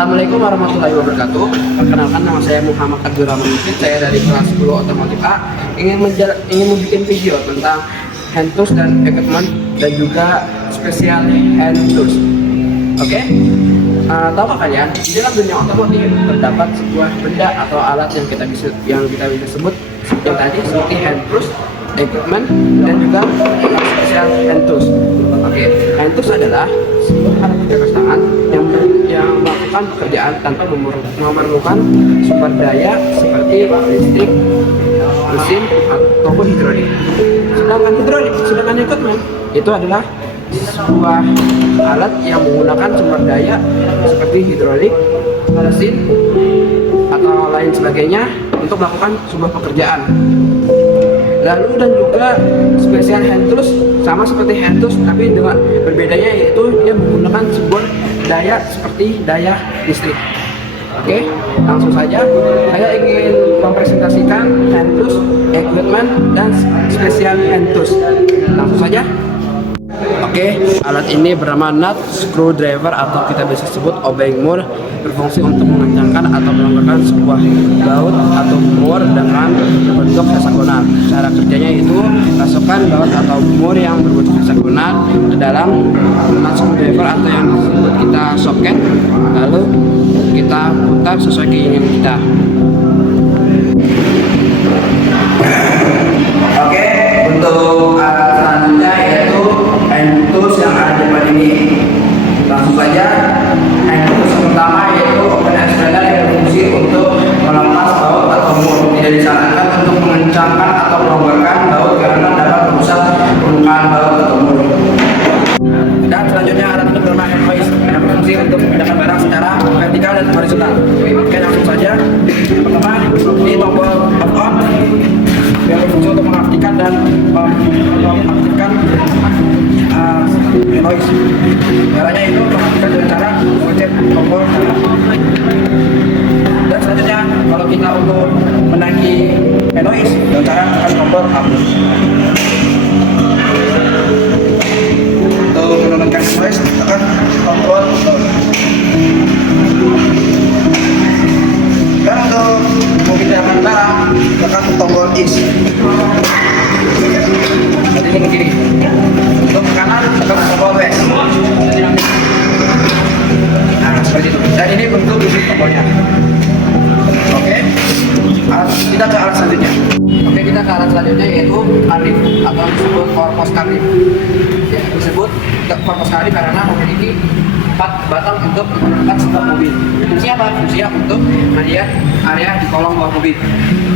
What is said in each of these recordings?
Assalamualaikum warahmatullahi wabarakatuh. Perkenalkan, nama saya Muhammad Abdurrahman Mufid. Saya dari kelas 10 otomotif A. Ingin membuat video tentang hand tools dan equipment dan juga spesial hand tools. Oke? Tahukah kalian, di dalam dunia otomotif terdapat sebuah benda atau alat yang kita bisa sebut yang tadi seperti hand tools, equipment, dan juga spesial hand tools. Oke, hand tools adalah sebuah alat kerja tangan yang melakukan pekerjaan tanpa memerlukan sumber daya seperti listrik, mesin, ataupun hidrolik. Sedangkan equipment itu adalah sebuah alat yang menggunakan sumber daya seperti hidrolik, mesin, atau lain sebagainya untuk melakukan sebuah pekerjaan. Lalu dan juga spesial hand tools sama seperti hand tools, tapi dengan berbedanya yaitu dia menggunakan sebuah daya seperti daya listrik. Oke, langsung saja saya ingin mempresentasikan hand tools, equipment, dan spesial hand tools. Langsung saja. Oke, alat ini bernama nut screwdriver atau kita bisa sebut obeng mur, berfungsi untuk mengencangkan atau melonggarkan sebuah baut atau mur dengan berbentuk heksagonal. Cara kerjanya itu masukkan baut atau mur yang berbentuk heksagonal ke dalam nut screwdriver atau yang disebut kita soket, lalu kita putar sesuai keinginan kita. Oke, untuk alat selanjutnya yaitu hand tools yang ada di depan ini. Langsung saja, hand tools pertama yaitu open expander yang berfungsi untuk melepas baut atau mur. Tidak disarankan untuk mengencangkan atau melonggarkan baut karena dapat merusak permukaan baut atau mur. Dan selanjutnya alat ini bernama hand hoist yang berfungsi untuk memindahkan barang secara vertikal dan horizontal. Oke, langsung saja. Yang pertama, ini tombol off on yang berfungsi untuk mengaktifkan dan mengaktifkan hand hoist. Caranya itu mengaktifkan dengan cara mencet tombol kanan. Dan selanjutnya, kalau kita untuk menaiki hand hoist dengan cara tekan tombol up. Untuk menurunkan hand hoist, tekan tombol down. Dan untuk memindahkan barang, tekan tombol is. Jadi ke kiri. Untuk ke kanan, tekan tombol W. Nah, seperti itu. Dan ini bentuk isi tombolnya. Oke. Kita ke alat selanjutnya. Oke, kita ke alat selanjutnya yaitu karif atau disebut korpos karif. Yang disebut korpos karif karena memiliki 4 batang untuk mengangkat sebuah mobil. Fungsinya apa? Fungsinya untuk melihat area di kolong bawah mobil.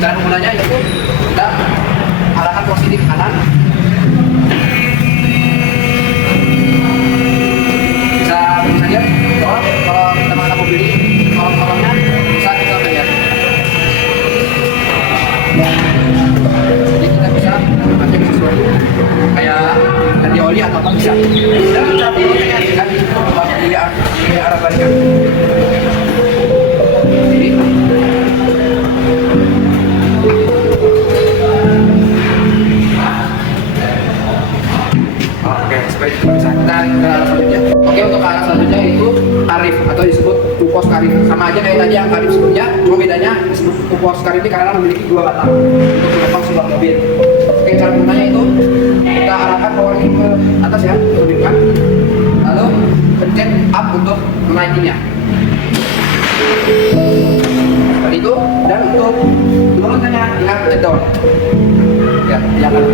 Cara penggunanya yaitu kita arahkan posisi ke kanan. Bisa saja kalau kita mengangkat mobil ini kolong-kolongnya bisa kita lihat. Jadi kita bisa mengangkat sesuatu kayak ganti oli atau apa bisa. Dan kita pilihnya dengan di arah balikan. Jadi oke, seperti itu bisa kita ke arah selanjutnya. Oke, untuk arah selanjutnya itu karif atau disebut kupos karif. Sama aja kayak tadi yang karif sebelumnya, cuma bedanya disebut kupos karif ini karena memiliki 2 batang untuk menopang sebuah mobil. Oke, cara penggunanya itu kita arahkan power ini ke atas ya, ke depan, lalu pencet up untuk menaikinya. Seperti itu. Dan untuk menurunkannya ingat pencet down. Ya, jangan.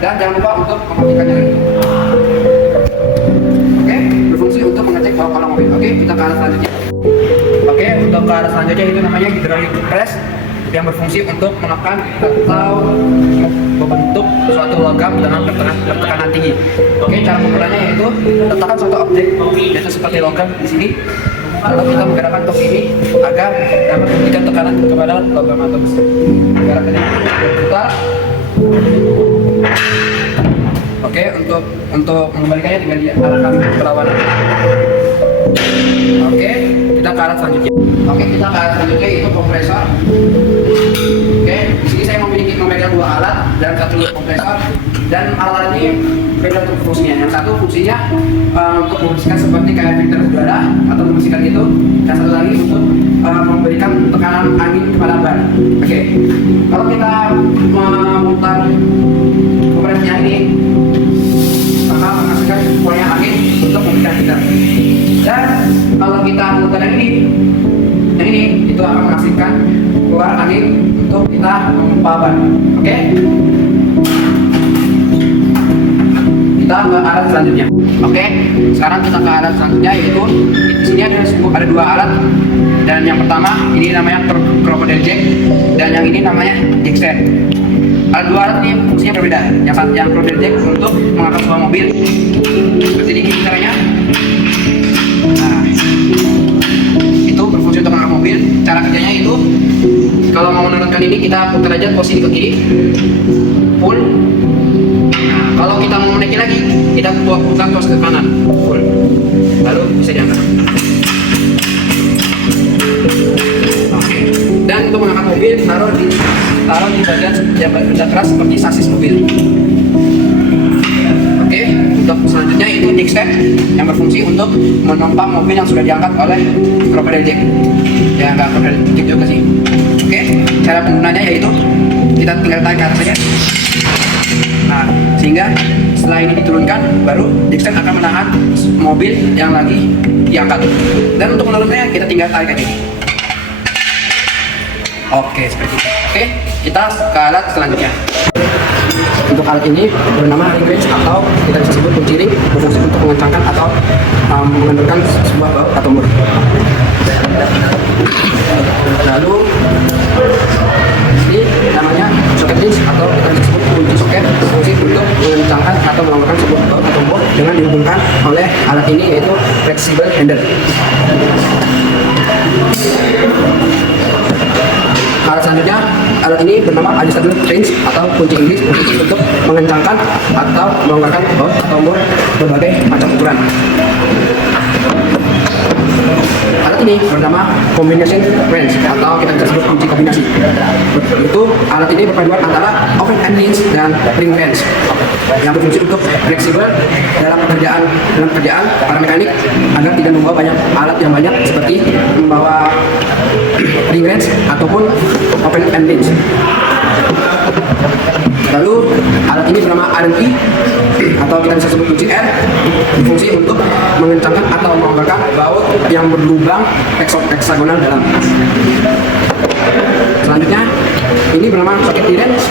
Dan jangan lupa untuk mematikannya. Oke, berfungsi untuk mengecek kolong mobil. Oke, kita ke arah selanjutnya. Oke, untuk ke arah selanjutnya itu namanya hydraulic press yang berfungsi untuk menekan atau membentuk suatu logam dengan tekanan tinggi. Oke, cara penggunanya yaitu letakkan suatu objek yaitu seperti logam di sini, lalu kita menggerakkan tok ini agar dapat memberikan tekanan kepada logam atau besi. Gerakan ini berputar. Oke, untuk mengembalikannya tinggal diarahkan berlawanan. Oke, kita ke arah selanjutnya. Oke, kita ke arah selanjutnya itu kompresor. Oke, di sini saya memegang 2 alat dan 1 kompresor. Dan alat ini beda untuk fungsinya. Yang satu fungsinya untuk membersihkan seperti kayak filter udara Oke, kalau kita memutar kompresnya ini maka menghasilkan keluarnya angin untuk memecah kita. Dan kalau kita memutar yang ini itu akan menghasilkan keluar angin untuk kita memompa ban. Oke, kita ke alat selanjutnya. Oke, sekarang kita ke alat selanjutnya, yaitu di sini ada dua alat. Dan yang pertama ini namanya crocodile jack, dan yang ini namanya jack stand. Ada dua alat ini fungsinya berbeda. Yang crocodile jack untuk mengangkat sebuah mobil seperti ini caranya. Nah, itu berfungsi untuk mengangkat mobil. Cara kerjanya itu, kalau mau menurunkan ini kita putar aja posisi ke kiri, pull. Nah, kalau kita mau menaiki lagi, kita putar posisi ke kanan, pull. Lalu bisa diangkat. Oke. Dan untuk mengangkat mobil, taruh di bagian benda keras seperti sasis mobil. Oke, untuk selanjutnya itu jack stand yang berfungsi untuk menopang mobil yang sudah diangkat oleh crocodile jack. Ya, nggak crocodile jack juga sih. Oke, cara penggunanya yaitu kita tinggal tarik ke atas saja. Nah, sehingga setelah ini diturunkan, baru jack stand akan menahan mobil yang lagi diangkat. Dan untuk menurunnya kita tinggal tarik aja. Oke, seperti itu. Oke, kita ke alat selanjutnya. Untuk alat ini bernama ring wrench, atau kita bisa sebut kunci ring, berfungsi untuk mengencangkan atau mengendurkan sebuah baut atau mur. Lalu ini namanya socket wrench, atau kita bisa sebut kunci soket, berfungsi untuk mengencangkan atau melonggarkan sebuah baut atau mur dengan dihubungkan oleh alat ini, yaitu flexible handle. Alat selanjutnya, alat ini bernama adjustable wrench, atau kunci Inggris, untuk mengencangkan atau melonggarkan baut atau mur berbagai macam ukuran. Alat ini bernama combination wrench, atau kita bisa sebut kunci kombinasi. Itu alat ini berpaduan antara open end wrench dan ring wrench yang berfungsi untuk fleksibel dalam pekerjaan para mekanik agar tidak membawa banyak alat yang banyak seperti membawa ring wrench ataupun open end wrench. Lalu alat ini bernama Allen key, atau kita bisa sebut kunci R, berfungsi untuk mengencangkan atau melonggarkan baut yang berlubang heksagonal dalam. Selanjutnya, ini bernama socket wrench,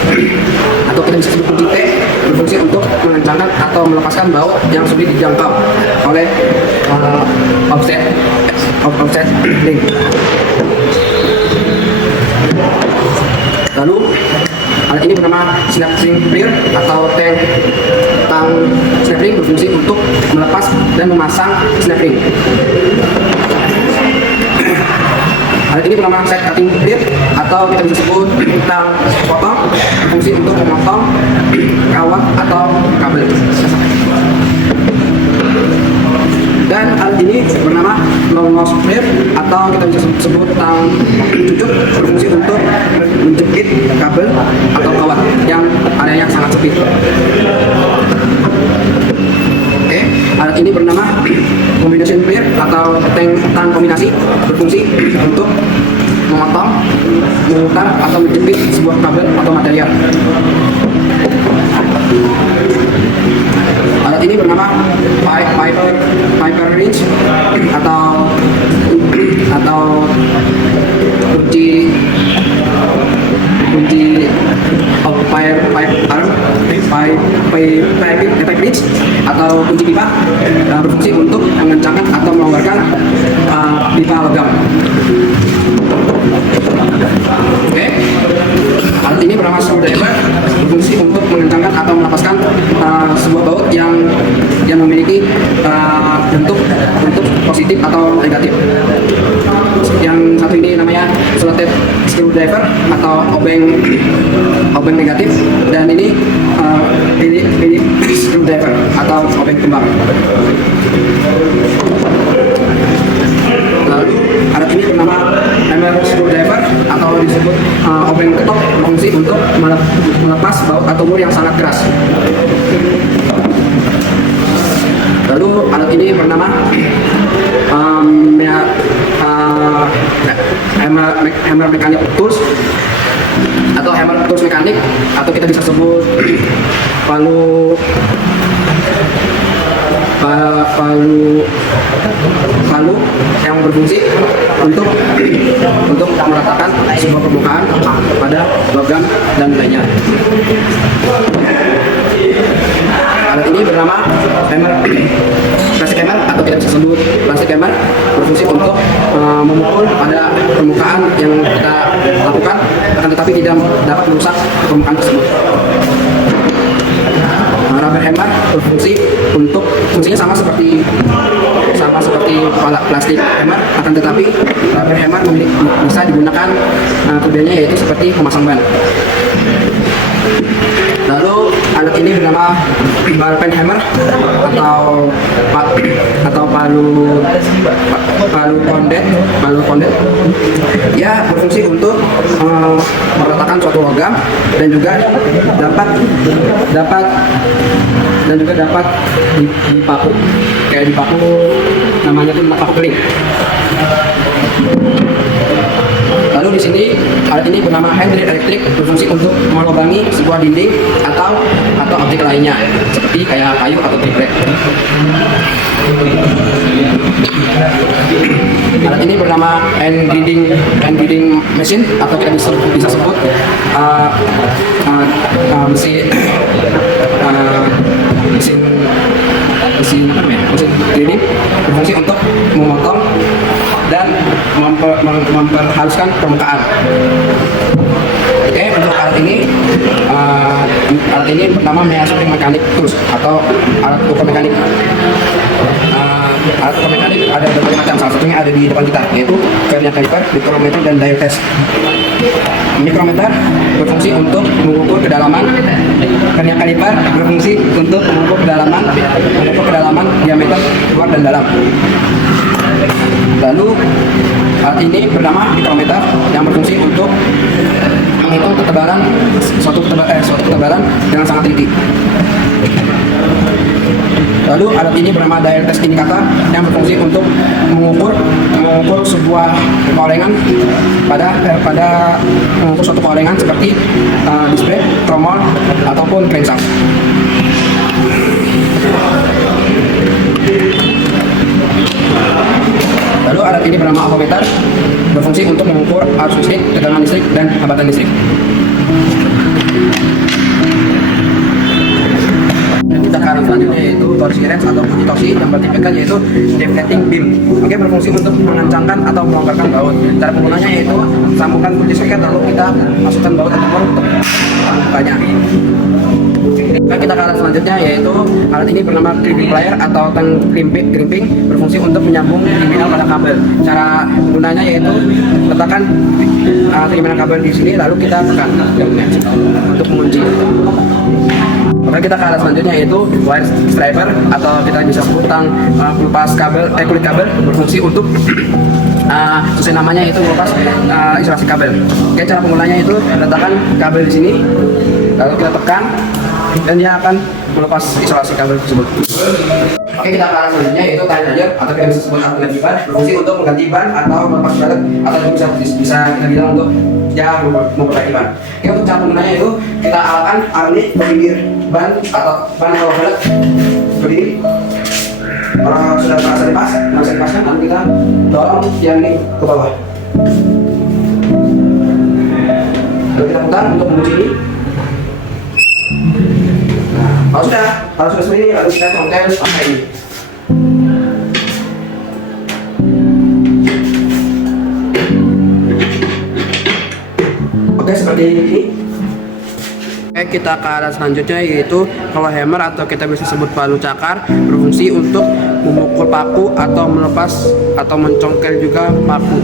atau kita bisa sebut kunci T, berfungsi untuk mengencangkan atau melepaskan baut yang sulit dijangkau oleh offset ring. Lalu alat ini bernama snap ring plier, atau tang snap ring, berfungsi untuk melepas dan memasang snap ring. Alat ini bernama set cutting plier, atau kita bisa sebut tang potong, berfungsi untuk memotong kawat atau kabel. Dan alat ini bernama long nose plier, atau kita bisa sebut tang cucuk, berfungsi untuk menjepit kabel atau kawat yang areanya sangat sempit. Oke, alat ini bernama combination plier, atau tang kombinasi, berfungsi untuk memotong, memutar atau menjepit sebuah kabel atau material. Alat ini bernama Piper wrench, atau kunci pipe wrench, atau kunci pipa, berfungsi untuk mengencangkan atau melonggarkan pipa logam. Oke, alat ini bernama screwdriver, berfungsi untuk mengencangkan atau melepaskan sebuah baut yang memiliki bentuk positif atau negatif. Yang satu ini namanya slotted screwdriver, atau obeng negatif, dan ini Phillips screwdriver, atau obeng kembang. Lalu alat ini bernama hammer screwdriver, atau disebut obeng ketok, berfungsi untuk melepas baut atau mur yang sangat keras. Lalu alat ini bernama hammer mekanik tools atau hammer tools mekanik, atau kita bisa sebut palu yang berfungsi untuk meratakan sebuah permukaan pada logam dan lainnya. Alat ini bernama hammer, plastic hammer, atau kita bisa sebut plastic hammer, berfungsi untuk memukul pada permukaan yang kita lakukan, akan tetapi tidak dapat merusak permukaan tersebut. Rubber hammer berfungsi untuk, fungsinya sama seperti plastik hammer, akan tetapi rubber hammer bisa digunakan kelebihannya yaitu seperti memasang ban. Lalu alat ini bernama ballpen hammer atau palu kondet. Ya, berfungsi untuk meratakan suatu logam dan juga dapat dipaku, kayak dipaku, namanya itu paku keling. Lalu di sini alat ini bernama hand drill elektrik, berfungsi untuk melubangi sebuah dinding atau objek lainnya seperti kayak kayu atau triplek. Alat ini bernama hand grinding machine, atau kita bisa sebut mesin grinding, berfungsi untuk memotong dan memperhaluskan permukaan. Oke, untuk alat ini bernama measuring mechanic tools atau alat ukur mekanik. Alat ukur mekanik ada berbagai macam, salah satunya ada di depan kita, yaitu vernier caliper, mikrometer, dan dial test. Mikrometer berfungsi untuk mengukur kedalaman, vernier caliper berfungsi untuk mengukur kedalaman diameter luar dan dalam. Lalu alat ini bernama mikrometer yang berfungsi untuk menghitung ketebalan suatu ketebalan dengan sangat teliti. Lalu alat ini bernama dial test indikator yang berfungsi untuk mengukur sebuah keorengan mengukur suatu keorengan seperti display, tromol, ataupun crankshaft. Lalu alat ini bernama avometer, berfungsi untuk mengukur arus listrik, tegangan listrik, dan hambatan listrik. Kita ke arah selanjutnya yaitu torsi wrench atau kunci torsi yang bertipikan yaitu deflating beam. Oke, berfungsi untuk mengencangkan atau melonggarkan baut. Cara penggunanya yaitu sambungkan kunci soket lalu kita masukkan baut atau bor untuk membukanya. Kita ke arah selanjutnya yaitu alat ini bernama crimping plier atau tang crimping, berfungsi untuk menyambung terminal pada kabel. Cara penggunanya yaitu letakkan terminal kabel di sini lalu kita tekan untuk mengunci. Oke, kita ke arah selanjutnya yaitu wire striper atau kita bisa sebut tang pelepas kabel, kulit kabel, berfungsi untuk sesuai namanya yaitu melepas isolasi kabel. Oke, cara penggunanya itu letakkan kabel di sini lalu kita tekan dan dia akan melepas isolasi kabel tersebut. Oke, kita ke arah selanjutnya yaitu tire charger atau kita bisa sebut alternatif ban, berfungsi untuk mengganti ban atau melepas pelek, atau bisa kita bilang untuk memperbaiki ban. Oke, untuk cara penggunanya itu kita arahkan arang ini ke pinggir ban atau ban atau pelek berdiri. Kalau sudah terasa dipaskan, lalu kita dorong yang ini ke bawah. Lalu kita putar untuk mengunci ini. Kalau sudah seperti ini, lalu kita congkel pakai ini. Oke, seperti ini. Oke, kita ke arah selanjutnya yaitu kalau hammer atau kita bisa sebut palu cakar, berfungsi untuk memukul paku atau melepas atau mencongkel juga paku.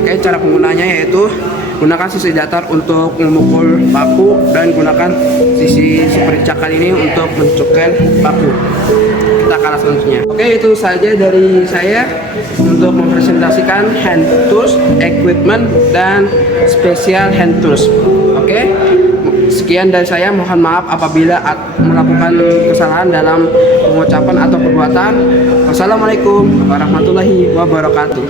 Oke, cara penggunanya yaitu gunakan sisi datar untuk memukul paku dan gunakan sisi seperti cakar ini untuk mencongkel paku. Kita ke arah selanjutnya. Oke, itu saja dari saya untuk mempresentasikan hand tools, equipment, dan special hand tools. Oke, sekian dari saya. Mohon maaf apabila melakukan kesalahan dalam pengucapan atau perbuatan. Wassalamualaikum warahmatullahi wabarakatuh.